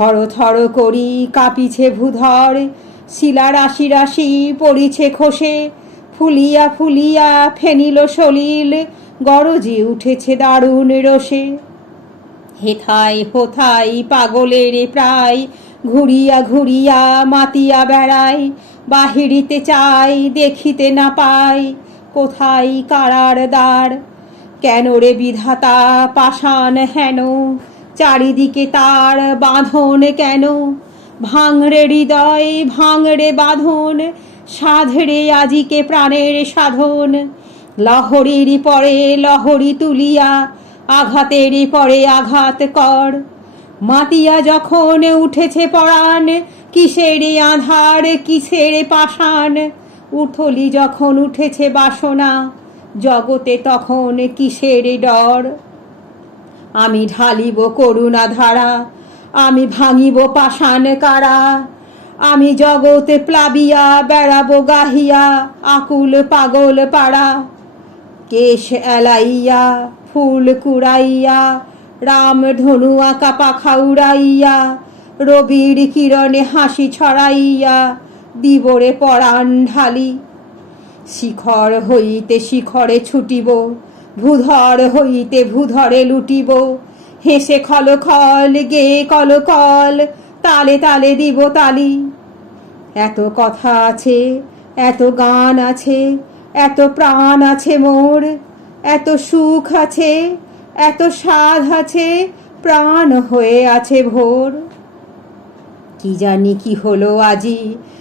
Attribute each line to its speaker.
Speaker 1: থর থর করি কাঁপিছে ভূধর, শিলা রাশি রাশি পড়িছে খসে, ফুলিয়া ফুলিয়া ফেনিল সলিল, গরজে উঠেছে দারুণ রসে। হেথায় হোথাই পাগলের প্রায়, ঘুরিয়া ঘুরিয়া মাতিয়া বেড়াই বাহিরিতে চাই, দেখিতে না পাই, কোথায় কারার দ্বার? কেন রে বিধাতা পাষাণ হেন? চারিদিকে তার বাঁধন কেন? ভাঙড়ে হৃদয়, ভাঙড়ে বাঁধন, সাধরে আজিকে প্রাণের সাধন। লহরীর পরে লহরি তুলিয়া, আঘাতের পরে আঘাত কর। মাতিয়া যখন উঠেছে পরাণ, কিসের আধার, কিসের পাষাণ? উঠলি যখন উঠেছে বাসনা, জগতে তখন কিসের ডর? আমি ঢালিব করুণা ধারা, আমি ভাঙিব পাষাণ কারা, আমি জগতে প্লাবিয়া, বেড়াবো গাহিয়া, আকুল পাগল পাড়া। কেশ এলাইয়া, ফুল কুড়াইয়া, রাম ধনু আঁকা পাখা উড়াইয়া, রবির কিরণে হাসি ছড়াইয়া, দিবরে পরাণ ঢালি। শিখর হইতে শিখরে ছুটিব ভূধর হইতে ভূধরে লুটিব। হেসে খল খল, গে কল কল, তালে তালে দিব তালি। এত কথা আছে, এত গান আছে, এত প্রাণ আছে মোর। এত সুখ আছে, এত সাধ আছে, প্রাণ হয়ে আছে ভোর। কি জানি কি হলো আজি